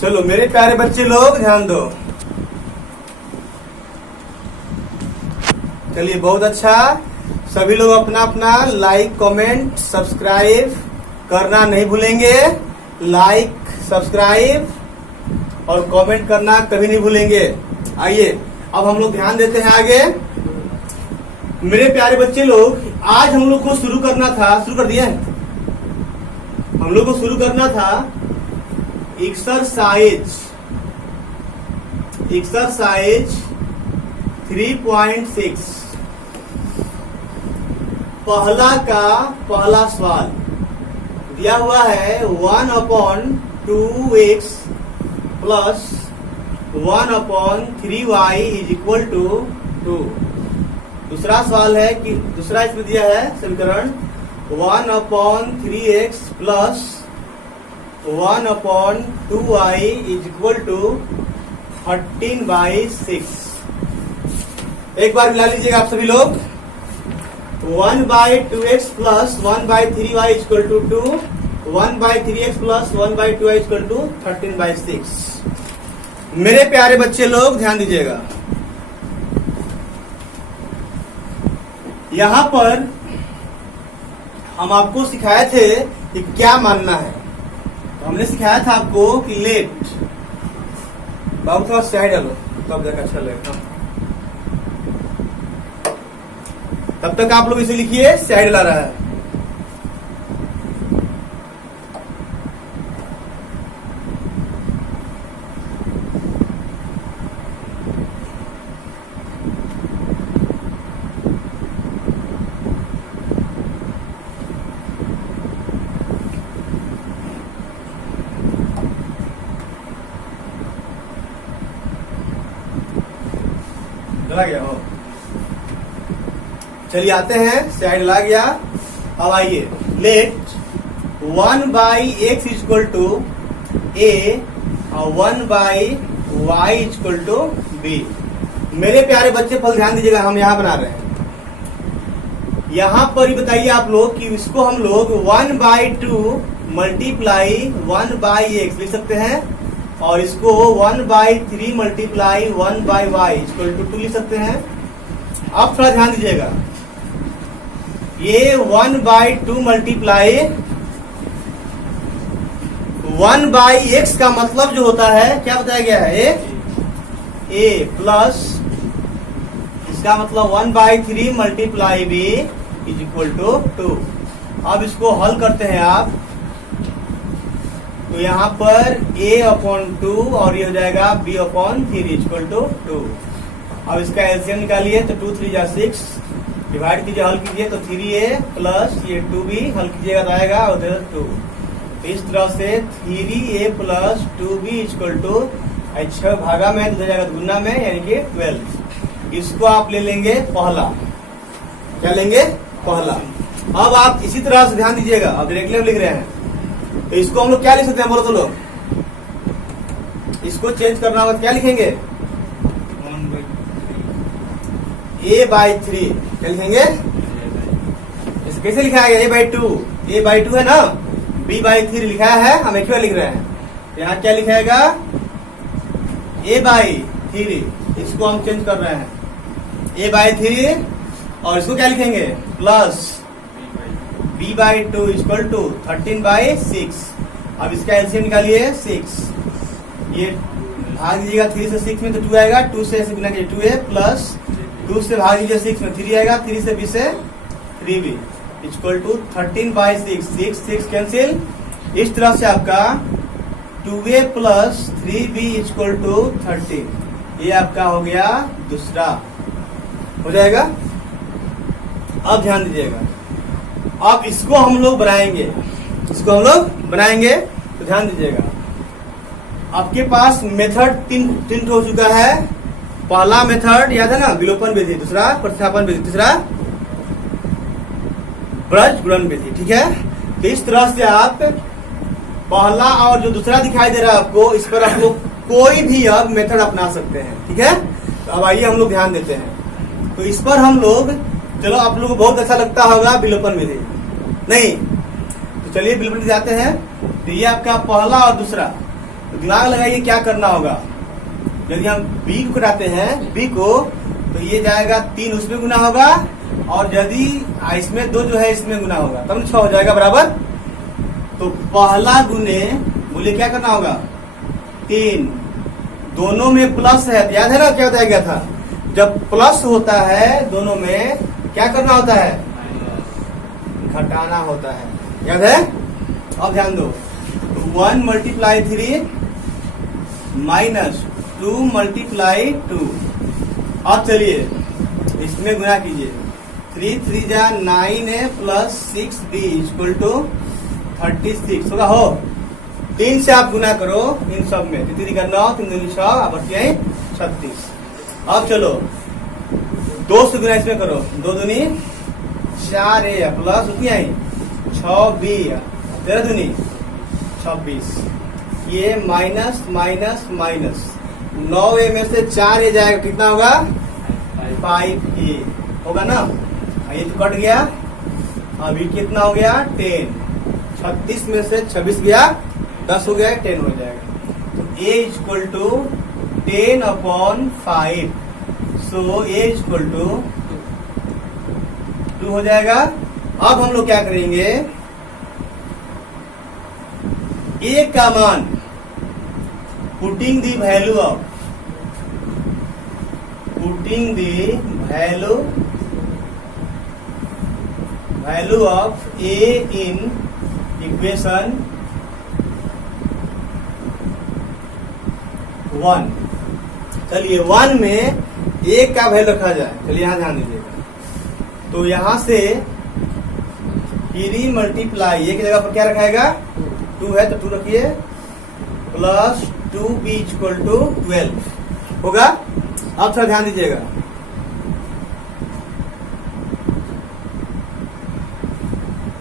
चलो मेरे प्यारे बच्चे लोग ध्यान दो। चलिए बहुत अच्छा। सभी लोग अपना अपना लाइक कमेंट सब्सक्राइब करना नहीं भूलेंगे। लाइक सब्सक्राइब और कमेंट करना कभी नहीं भूलेंगे। आइए अब हम लोग ध्यान देते हैं आगे। मेरे प्यारे बच्चे लोग, आज हम लोग को शुरू करना था, शुरू कर दिया है, हम लोग को शुरू करना था एक्सरसाइज 3.6। पहला सवाल दिया हुआ है 1/2x plus 1/3y is equal to 2। दूसरा सवाल है कि दूसरा इसमें दिया है समीकरण 1/3x plus 1/2y is equal to 13/6। एक बार मिला लीजिएगा आप सभी लोग। 1/2x plus 1/3y is equal to 2, 1/3x plus 1/2y is equal to 13/6। मेरे प्यारे बच्चे लोग ध्यान दीजिएगा, यहां पर हम आपको सिखाए थे कि क्या मानना है। तो हमने सिखाया था आपको कि लेट, बाबू थोड़ा साइड डालो तब जाकर अच्छा लगेगा। तब तक आप लोग इसे लिखिए, साइड ला रहा है। चला गया हो। चलिए आते हैं, साइड ला गया। अब आइए, let 1/x is equal to a और 1/y is equal to b। मेरे प्यारे बच्चे फल ध्यान दीजिएगा, हम यहां बना रहे हैं। यहां पर ही बताइए आप लोग कि इसको हम लोग 1/2 मल्टीप्लाई 1/x लिख सकते हैं और इसको 1/3 मल्टीप्लाई 1/y इक्वल टू 2 लिख सकते हैं। अब थोड़ा ध्यान दीजिएगा, ये 1/2 मल्टीप्लाई 1/x का मतलब जो होता है क्या बताया गया है, a प्लस इसका मतलब 1/3 multiply b is equal to 2। अब इसको हल करते हैं आप, तो यहाँ पर a/2 और ये हो जाएगा b/3 इक्वल टू 2। अब इसका एलसीएम निकालिए तो 2 3 6, डिवाइड कीजिए, हल कीजिए तो 3a प्लस ये 2b हल कीजिएगा तो आएगा उधर 2। इस तरह से 3a plus 2b equal to 6 भागा में तो जाएगा गुना में, यानी कि 12। इसको आप ले लेंगे पहला, क्या लेंगे पहला। अब आप इसी तरह से ध्यान दीजिएगा, अब डायरेक्टली हम लिख रहे हैं तो इसको हम लोग क्या लिख सकते हैं, बोलो तो लोग। इसको चेंज करना होगा, क्या लिखेंगे, a/3 क्या लिखेंगे, इसे कैसे लिखा है, a/2 है ना, b/3 लिखा है, हम एक ही बार लिख रहे हैं। यहाँ क्या लिखाएगा a/3, इसको हम चेंज कर रहे हैं a/3 और इसको क्या लिखेंगे प्लस b/2 इक्वल टू 13/6। अब इसका एलसीएम निकालिए 6, ये भाग दीजिएगा 3 से 6 में तो 2 आएगा, 2 से ऐसे गुना कीजिए 2a प्लस 2 से भाग दीजिए 6 में 3 आएगा, 3 से b से 3b इक्वल टू 13/6। 6 कैंसिल। इस तरह से आपका 2a plus 3b equal to 13, ये आपका हो गया दूसरा, हो जाएगा। अब ध्यान दीजिएगा, अब इसको हम लोग बनाएंगे, तो ध्यान दीजिएगा, आपके पास मेथड तीन हो चुका है। पहला मेथड याद है ना, विलोपन विधि, दूसरा प्रतिस्थापन विधि, तीसरा ब्रज गुणन विधि, ठीक है। तो इस तरह से आप पहला और जो दूसरा दिखाई दे रहा है आपको, इस पर आप लोग कोई भी अब मेथड अपना सकते हैं, ठीक है। तो अब आइए हम लोग ध्यान देते हैं, तो इस पर हम लोग, चलो आप लोगों को बहुत अच्छा लगता होगा विलोपन विधि, नहीं तो चलिए विलोपन विधि आते हैं। तो ये आपका पहला और दूसरा, तो दिमाग लगाइए क्या करना होगा। यदि हम बी को घटाते हैं बी को, तो ये जाएगा 3 उसमें गुना होगा, और यदि इसमें 2 जो है इसमें गुना होगा, तब 6 हो जाएगा बराबर। तो पहला गुने बोलिए क्या करना होगा 3, दोनों में प्लस है, तो याद है ना क्या बताया गया था, जब प्लस होता है दोनों में क्या करना होता है, घटाना होता है, याद है। अब ध्यान दो, 1 मल्टीप्लाई 3 माइनस 2 मल्टीप्लाई 2। अब चलिए इसमें गुना कीजिए, 3 3 जा 9 है प्लस 6 बी इक्वल टू 36 होगा। हो 3 से आप गुना करो इन सब में, 3 का 9 3 दूनी 6 बच्चे 36। अब चलो 2 से गुना इसमें करो, 2 दूनी 4 ए प्लस उतनी आई 6 बी 13 दूनी 26। ये माइनस माइनस माइनस 9 ए में से 4 ए जाएगा, कितना होगा 5 ए होगा ना। ये तो कट गया, अभी कितना हो गया 10, 36 में से 26 गया 10 हो गया 10 हो जाएगा। तो a equal to 10/5, so a equal to 2 हो जाएगा। अब हम लोग क्या करेंगे, a का मान putting the value of value of a in equation 1। चलिए 1 में a का वैल्यू रखा जाए, चलिए यहां ध्यान दीजिएगा। तो यहां से 3 मल्टीप्लाई a की जगह पर क्या रखाएगा 2 है, तो 2 रखिए, प्लस 2b इक्वल टू 12 होगा। अब थोड़ा ध्यान दीजिएगा,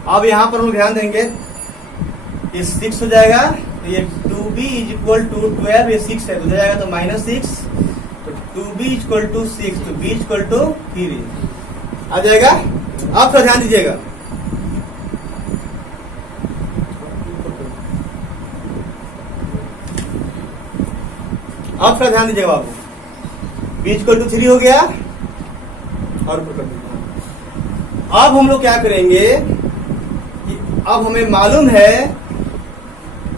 अब यहां पर हम ध्यान देंगे, ये 6 हो जाएगा, तो ये 2b इज इक्वल टू 12, ये 6 है तो हो जाएगा तो -6, तो 2b इक्वल टू 6, तो b इक्वल टू 3 आ जाएगा। अब थोड़ा ध्यान दीजिएगा, अब थोड़ा ध्यान दीजिएगा बाबू, b इक्वल टू 3 हो गया, और अब हम लोग क्या करेंगे, अब हमें मालूम है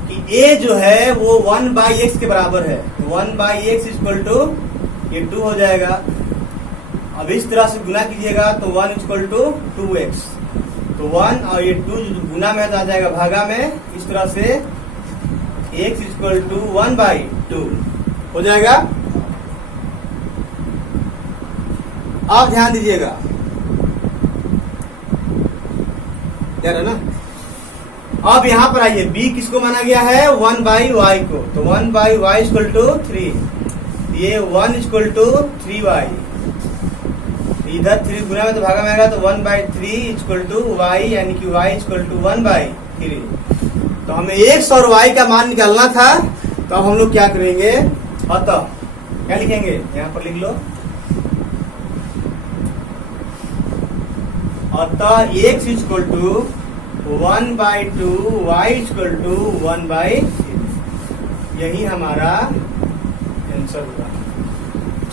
कि a जो है वो 1/x के बराबर है, 1/x इक्वल टू ये 2 हो जाएगा। अब इस तरह से गुना कीजिएगा तो 1 इक्वल टू 2x, तो 1 और ये 2 जो गुना में आ जाएगा भागा में, इस तरह से x इक्वल टू 1/2 हो जाएगा। आप ध्यान दीजिएगा, यार है ना। अब यहां पर आइए, b किसको माना गया है 1/y को, तो 1/y इक्वल टू 3, ये 1 इक्वल टू 3y, इधर 3 गुना में तो भागा में आएगा, तो 1/3 इक्वल टू y, यानी कि y इक्वल टू 1/3। तो हमें x और y का मान निकालना था, तो अब हम लोग क्या करेंगे, अतः क्या लिखेंगे, यहां पर लिख लो, अतः x equal to 1/2, y equal to 1/3, यही हमारा आंसर होगा।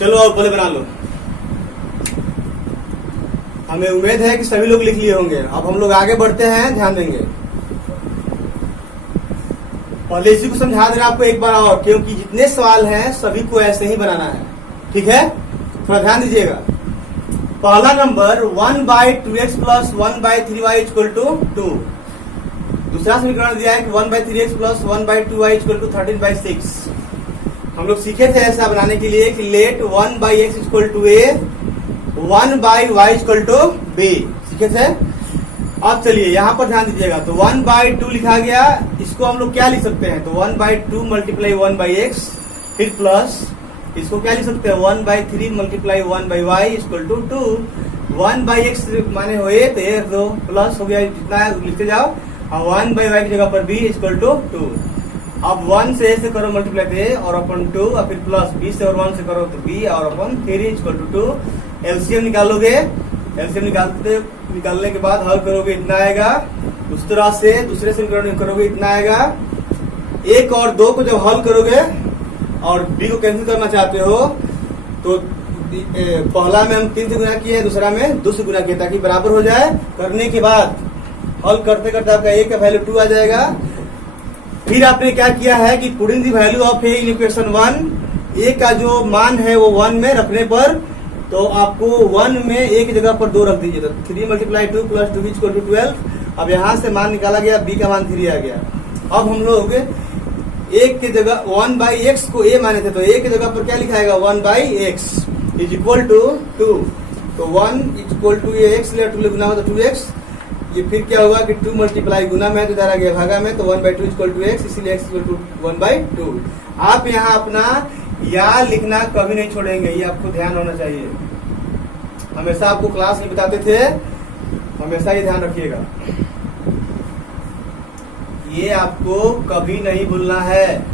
चलो अब बोले बना लो। हमें उम्मीद है कि सभी लोग लिख लिए होंगे। अब हम लोग आगे बढ़ते हैं, ध्यान देंगे। पहले इसी को समझा देना आपको एक बार और, क्योंकि जितने सवाल हैं सभी को ऐसे ही बनाना है, ठीक है। थोड़ा ध्यान दीजिएगा। पहला number 1/2x plus 1/3y equal to 2। दूसरा समीकरण दिया है कि 1/3x plus 1/2y equal to 13/6। हम लोग सीखे थे ऐसा बनाने के लिए कि let 1/x equal to a, 1/y equal to b, सीखे थे। अब चलिए यहाँ पर ध्यान दीजिएगा, तो 1/2 लिखा गया, इसको हम लोग क्या लिख सकते हैं, तो 1/2 मल्टीप्लाई 1/x, फिर प्लस इसको क्या लिख सकते हैं 1/3 multiply 1/y equal to 2। 1/x माने हुए तो ये दो प्लस हो गया, जितना है लिखते जाओ, और 1/y की जगह पर b इक्वल टू 2। अब 1 से a से करो मल्टीप्लाई a और अपन 2, और फिर प्लस b से और 1 से करो तो b और अपन 3 इक्वल टू 2। एलसीएम निकालोगे, एलसीएम निकालने के बाद हल करोगे इतना आएगा। उस तरह से दूसरे समीकरण में करोगे इतना आएगा। एक और दो को जब हल करोगे और बी को कैंसिल करना चाहते हो तो पहला में हम 3 से गुना किए, दूसरा में 2 से गुना किए ताकि बराबर हो जाए। करने के बाद हल करते करते आपका ए का वैल्यू 2 आ जाएगा। फिर आपने क्या किया है कि putting the value of A in equation 1, ए का जो मान है वो 1 में रखने पर तो आपको 1 में ए की जगह पर 2 रख दीजिए, तो 3 × 2 + 2 = 12। अब यहाँ से मान निकाला गया, बी का मान 3 आ गया। अब हम लोग एक की जगह 1/x को a माने थे तो a की जगह पर क्या लिखाएगा 1/x = 2। तो 1 = x ले 2 गुना तो 2x। ये फिर क्या होगा कि 2 मल्टीप्लाई गुना में तो इधर आ गया भागा में, तो 1/2 = x, इसीलिए x = 1/2। आप यहाँ अपना या लिखना कभी नहीं छोड़ेंगे, ये आपको ध्यान होना चाहिए। हमेशा आपको क्लास में बताते थे, हमेशा ये ध्यान रखिएगा, ये आपको कभी नहीं भूलना है।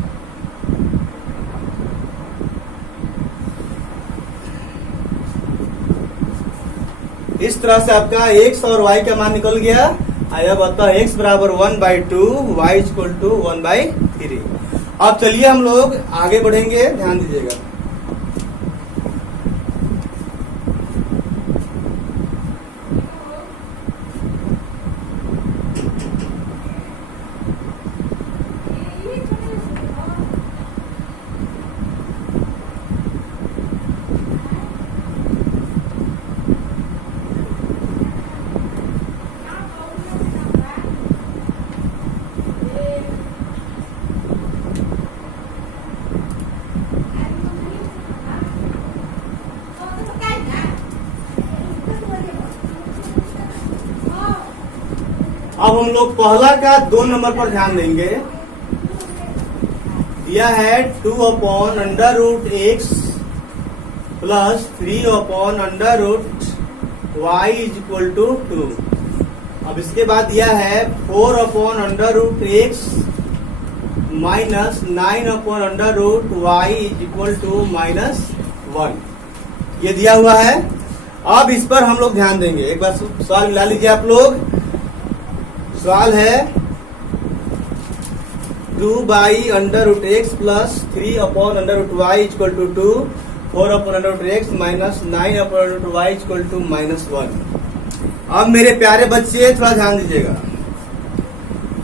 इस तरह से आपका x और y का मान निकल गया। अब आता है x बराबर 1/2, y = 1/3। अब चलिए हम लोग आगे बढ़ेंगे, ध्यान दीजिएगा। अब हम लोग पहला का 2 नंबर पर ध्यान देंगे। दिया है 2/√x + 3/√y = 2। अब इसके बाद दिया है 4/√x - 9/√y = -1। ये दिया हुआ है। अब इस पर हम लोग ध्यान देंगे। एक बार सवाल मिला लीजिए आप लोग। सवाल है 2/√x + 3/√y = 2, 4/√x - 9/√y = -1। अब मेरे प्यारे बच्चे थोड़ा ध्यान दीजिएगा।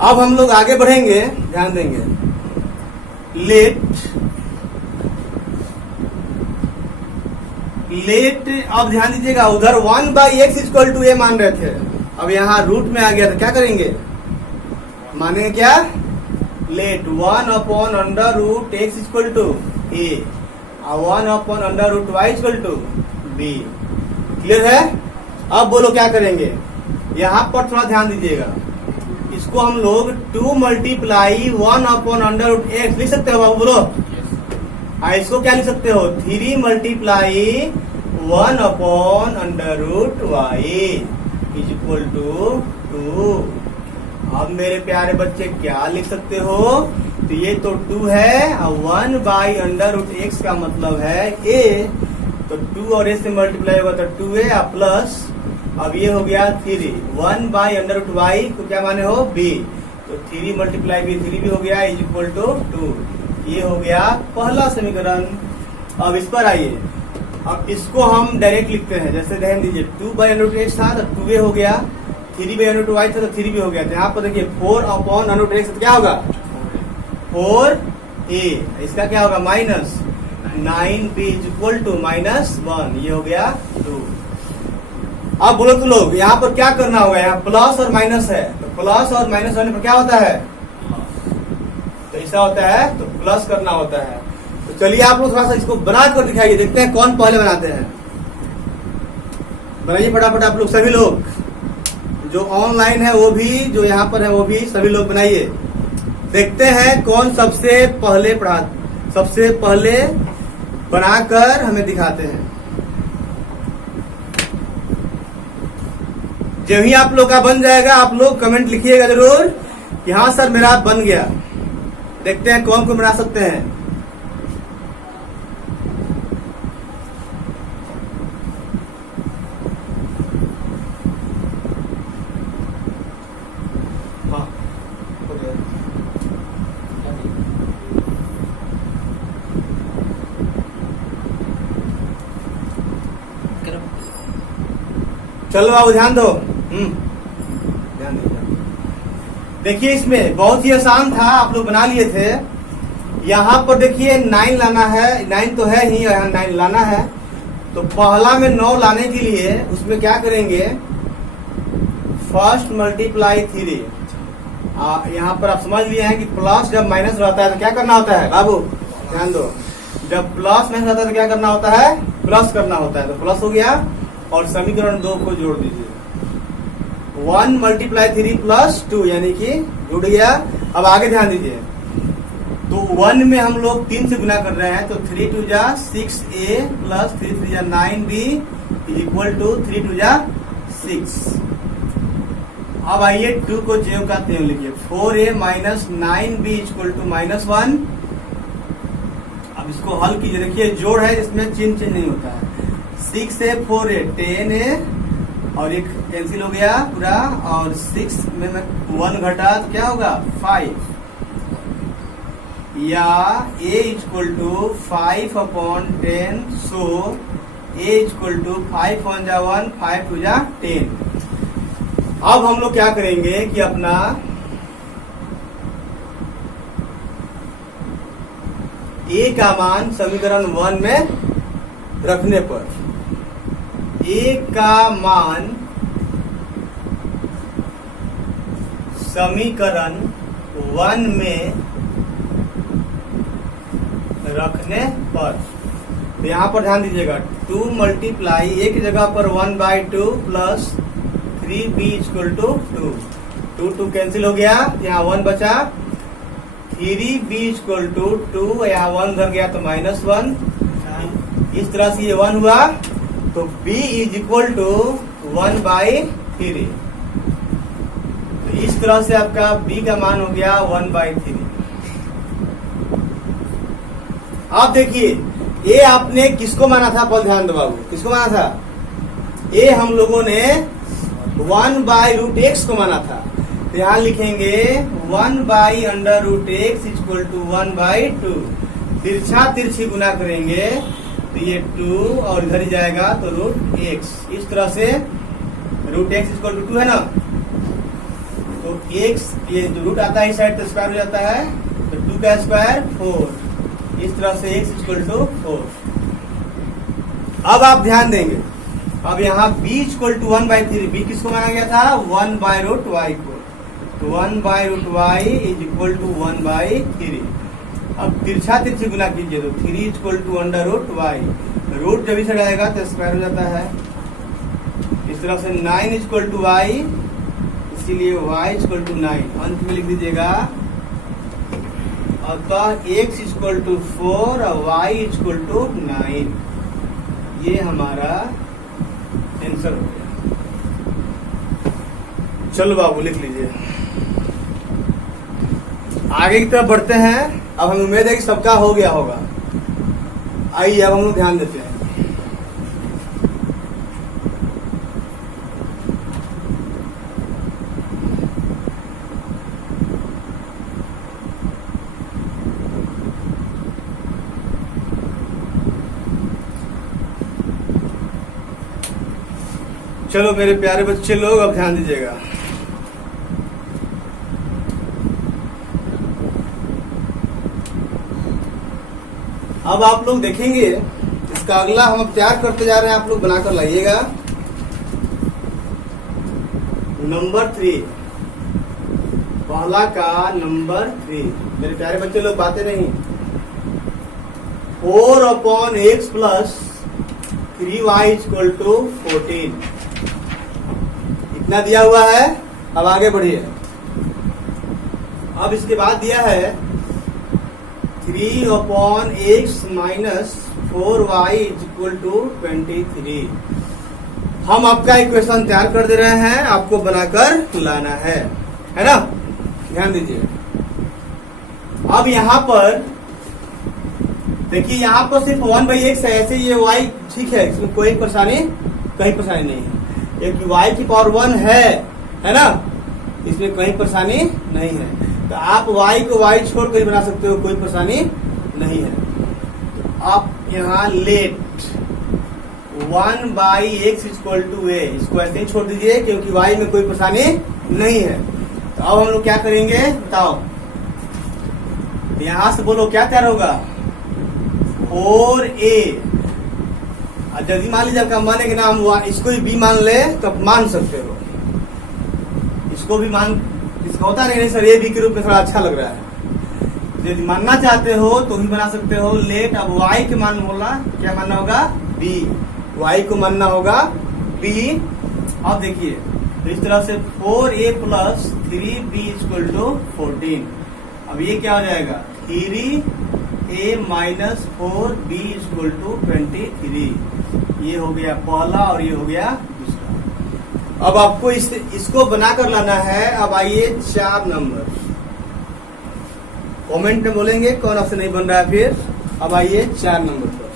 अब हम लोग आगे बढ़ेंगे, ध्यान देंगे। लेट अब ध्यान दीजिएगा, उधर 1/x = a मान रहे थे, अब यहाँ रूट में आ गया तो क्या करेंगे, मानेंगे क्या, लेट 1/√x = a और 1/√y = b। क्लियर है। अब बोलो क्या करेंगे, यहाँ पर थोड़ा ध्यान दीजिएगा। इसको हम लोग 2 × 1/√x लिख सकते हो बाबू, बोलो। इसको क्या लिख सकते हो, 3 × 1/√y = 2। अब मेरे प्यारे बच्चे क्या लिख सकते हो, तो ये तो 2 है और 1/√x का मतलब है a, तो 2 और a से मल्टीप्लाई होगा तो 2a प्लस, अब ये हो गया 3, 1/√y को क्या माने हो b, तो 3 × b 3 भी हो गया = 2। ये हो गया पहला समीकरण। अब इस पर आइए, अब इसको हम डायरेक्ट लिखते हैं। जैसे ध्यान दीजिए, 2/√x था तो 2a हो गया, 3/√y था तो 3b हो गया। तो यहाँ पर देखिए 4/√x तो क्या होगा 4a, इसका क्या होगा -9b = -1। ये हो गया 2। अब बोलो तो लोग यहाँ पर क्या करना होगा, यहाँ प्लस और माइनस है, तो प्लस और माइनस होने पर क्या होता है, तो ऐसा होता है, तो प्लस करना होता है। तो चलिए आप लोग थोड़ा सा इसको बना कर दिखाइए, देखते हैं कौन पहले बनाते हैं। बनाइए फटाफट आप लोग, सभी लोग जो ऑनलाइन है वो भी, जो यहाँ पर है वो भी, सभी लोग बनाइए। देखते हैं कौन सबसे पहले बनाकर हमें दिखाते हैं। जब ही आप लोग का बन जाएगा, आप लोग कमेंट लिखिएगा जरूर कि हाँ सर मेरा बन गया। देखते हैं कौन बना सकते हैं। हाँ, चलो बाबू ध्यान दो। ध्यान दो। देखिए इसमें बहुत ही आसान था, आप लोग बना लिए थे। यहाँ पर देखिए 9 लाना है, 9 तो है ही, यहाँ 9 लाना है। तो पहला में 9 लाने के लिए उसमें क्या करेंगे, फर्स्ट मल्टीप्लाई 3। यहाँ पर आप समझ लिए हैं कि प्लस जब माइनस रहता है तो क्या करना होता है बाबू, ध्यान दो। जब प्लस माइनस रहता है तो क्या करना होता है, प्लस करना होता है। तो प्लस हो गया और समीकरण 2 को जोड़ दीजिए। 1 मल्टीप्लाई 3 प्लस 2 यानी कि जुड़ गया। अब आगे ध्यान दीजिए, तो 1 में हम लोग 3 से गुना कर रहे हैं, तो 3 2 जा 6a प्लस 3 3 जा 9b इक्वल टू 3 2 जा 6। अब आइए 2 को ज्यों का त्यों लिखिए, 4a minus 9b equal to -1। अब इसको हल कीजिए, देखिए जोड़ है इसमें चिन्ह चेंज नहीं होता है। 6a 4a 10a और एक कैंसिल हो गया पूरा, और 6 में 1 घटा तो क्या होगा 5, या a equal to 5/10। So a equal to 5 1 जा 1 5 2 जा 10। अब हम लोग क्या करेंगे कि अपना a का मान समीकरण 1 में रखने पर a का मान समीकरण 1 में रखने पर, तो यहाँ पर ध्यान दीजिएगा, 2 मल्टीप्लाई एक जगह पर 1/2 plus 3b equal to 2। 2 2 cancel हो गया, यहाँ 1 बचा। 3b इक्वल टू 2, यहाँ 1 उधर गया तो -1। इस तरह से ये 1 हुआ, तो b इज इक्वल टू 1/3। तो इस तरह से आपका b का मान हो गया 1/3। आप देखिए ये आपने किसको माना था, पर ध्यान दो बाबू, किसको माना था, ये हम लोगों ने 1/√x को माना था। तो यहाँ लिखेंगे 1/√x इक्वल टू 1/2। तिरछा तिरछी गुना करेंगे तो ये 2 और इधर ही जाएगा तो √x। इस तरह से √x इक्वल टू 2 है ना, तो x ये जो रूट आता है इस साइड तो स्क्वायर हो जाता है, तो 2 का स्क्वायर 4। इस तरह से x इक्वल टू 4। अब आप ध्यान देंगे, अब यहाँ b इक्वल टू 1/3, b किसको माना गया था 1/√y को, तो 1/√y इज इक्वल टू 1/3। अब तिरछा तिरछी गुना कीजिए तो 3 इक्वल टू √y, रूट जब इसे जाएगा तो स्क्वायर हो जाता है। इस तरह से 9 इक्वल टू y, इसीलिए y इक्वल टू 9 अंत में लिख दीजिएगा। अतः x इक्वल टू 4 और y इक्वल टू 9, ये हमारा आंसर हो गया। चलो बाबू लिख लीजिए, आगे की तरफ बढ़ते हैं। अब हमें उम्मीद है कि सबका हो गया होगा। आइए अब हम लोग ध्यान देते हैं। चलो मेरे प्यारे बच्चे लोग अब ध्यान दीजिएगा। अब आप लोग देखेंगे इसका अगला हम अब तैयार करते जा रहे हैं, आप लोग बनाकर लाइएगा। नंबर 3, पहला का नंबर 3। मेरे प्यारे बच्चे लोग बातें नहीं, 4/x plus 3y equal to 14 इतना दिया हुआ है। अब आगे बढ़िए। अब इसके बाद दिया है 3/x minus 4y equal to 23। हम आपका इक्वेशन तैयार कर दे रहे हैं, आपको बनाकर लाना है ना। ध्यान दीजिए। अब यहाँ पर देखिए, यहाँ पर सिर्फ 1/x है, ऐसे ये y ठीक है, इसमें कोई परेशानी कहीं परेशानी नहीं है। एक y की पावर 1 है ना, इसमें कहीं परेशानी नहीं है। तो आप y को y छोड़ कर बना सकते हो, कोई परेशानी नहीं है। तो आप यहाँ लेट 1/x इक्वल टू ए, इसको ऐसे ही छोड़ दीजिए क्योंकि y में कोई परेशानी नहीं है। तो अब हम लोग क्या करेंगे बताओ, यहां से बोलो क्या तैयार होगा 4a। यदि मान लीजिए आपका मन है कि ना हम इसको भी मान ले तो आप मान सकते हो, इसको भी मान, इसका होता नहीं सर ए बी के रूप में थोड़ा अच्छा लग रहा है। यदि मानना चाहते हो तो भी बना सकते हो। लेट अब y के मान बोलना क्या मानना होगा b, y को मानना होगा b। अब देखिए तो इस तरह से 4a plus 3b equal to 14। अब ये क्या हो जाएगा 3a minus 4b equal to 23। ये हो गया पहला और ये हो गया दूसरा। अब आपको इसको बनाकर लाना है। अब आइए 4 नंबर, कमेंट में बोलेंगे कौन ऑप्शन नहीं बन रहा है। फिर अब आइए 4 नंबर पर।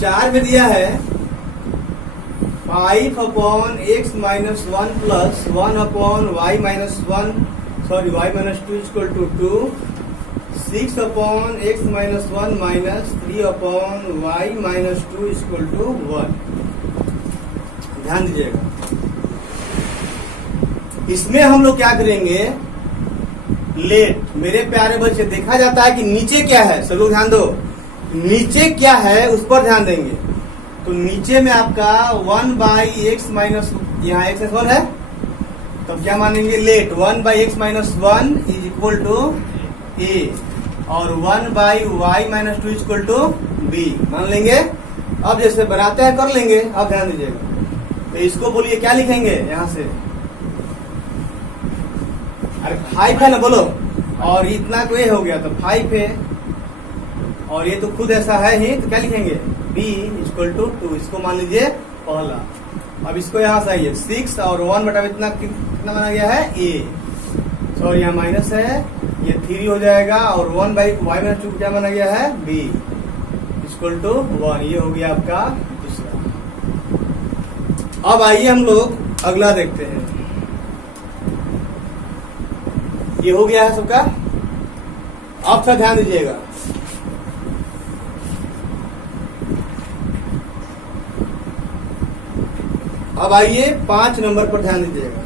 4 में दिया है 5/x minus 1 plus 1/y minus 1 y minus 2 equal to 2, 6/x minus 1 minus 3/y minus 2 equal to 1। ध्यान दीजिएगा, इसमें हम लोग क्या करेंगे लेट। मेरे प्यारे बच्चे देखा जाता है कि नीचे क्या है, सब लोग ध्यान दो, नीचे क्या है उस पर ध्यान देंगे। तो नीचे में आपका 1/x माइनस, यहाँ x 1 है तो क्या मानेंगे let 1/x minus 1 is equal to a और 1/y minus 2 equal to b मान लेंगे। अब जैसे बनाते हैं कर लेंगे। अब ध्यान दीजिएगा, तो इसको बोलिए क्या लिखेंगे यहां से, अरे 5 है ना बोलो, और इतना तो ये हो गया तो 5 है और ये तो खुद ऐसा है ही, तो क्या लिखेंगे b इक्वल टू 2। इसको मान लीजिए पहला। अब इसको यहाँ से आइए 6 और 1 बटा इतना कितना माना गया है a, सॉरी यहाँ माइनस है, ये 3 हो जाएगा और 1/y माइनस 2 क्या माना गया है b इक्वल टू 1। ये हो गया आपका दूसरा। अब आइए हम लोग अगला देखते हैं। ये हो गया है सबका। अब थोड़ा ध्यान दीजिएगा, अब आइए 5 नंबर पर ध्यान दीजिएगा।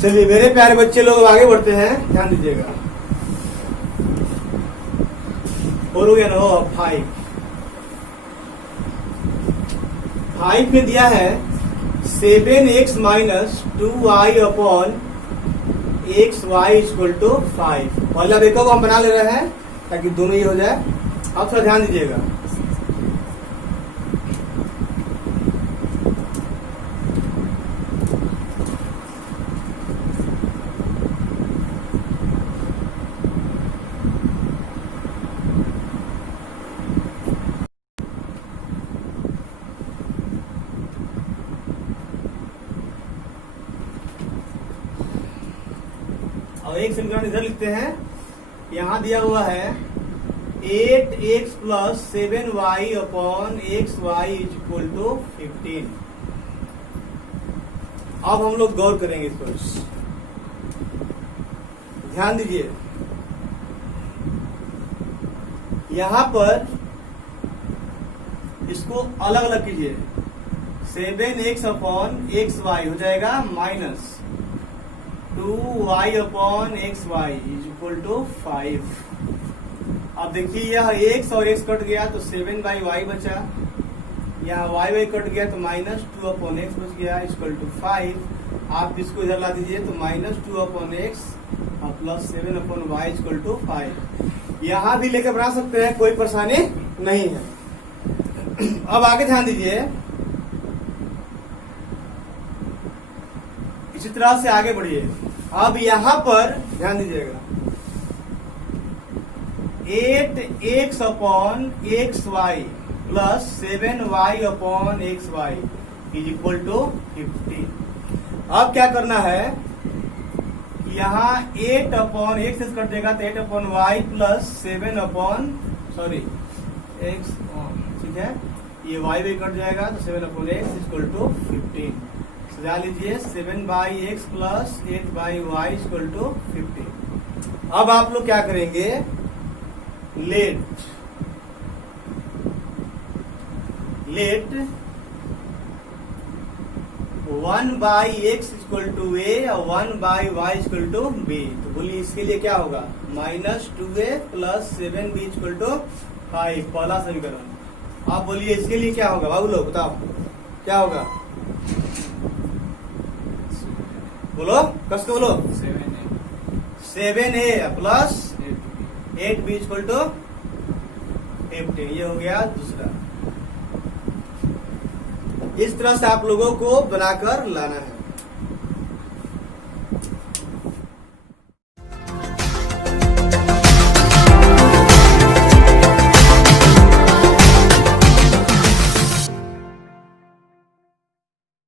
चलिए मेरे प्यारे बच्चे लोग आगे बढ़ते हैं, ध्यान दीजिएगा। और हो गया ना 5 में दिया है 7x minus 2y upon xy equal to 5। पहला देखो को हम बना ले रहे हैं ताकि दोनों ही हो जाए। अब थोड़ा ध्यान दीजिएगा, और एक समीकरण इधर लिखते हैं, यहाँ दिया हुआ है 8x plus 7y upon xy is equal to 15। अब हम लोग गौर करेंगे इस पर, ध्यान दीजिए। यहां पर इसको अलग अलग कीजिए, 7x अपॉन xy हो जाएगा minus 2y upon xy is equal to 5। अब देखिए यह x और x कट गया तो 7/y बचा, यहाँ y कट गया तो माइनस 2 अपॉन x बच गया इक्वल टू 5। आप इसको इधर ला दीजिए तो माइनस 2 अपॉन x और plus 7 upon y equal to 5। यहाँ भी लेकर बना सकते हैं, कोई परेशानी नहीं है। अब आगे ध्यान दीजिए, इसी तरह से आगे बढ़िए। अब यहाँ पर ध्यान दीजिएगा, 8x upon xy plus 7y upon xy is equal to 15। अब क्या करना है, यहाँ 8 अपॉन x से कट देगा तो 8 upon y plus 7 upon x, ठीक है, ये y भी कट जाएगा तो 7 अपॉन x इक्वल टू 15। सजा लीजिए 7/x plus 8/y equal to 15। अब आप लोग क्या करेंगे, late 1/x equal to a और 1/y इक्वल टू b। तो बोलिए इसके लिए क्या होगा, minus 2a plus 7b equal to 5, पहला समीकरण। आप बोलिए इसके लिए क्या होगा, बाबू लोग बताओ क्या होगा, बोलो कस के बोलो, 7a plus 8b equal to 15। ये हो गया दूसरा। इस तरह से आप लोगों को बनाकर लाना है।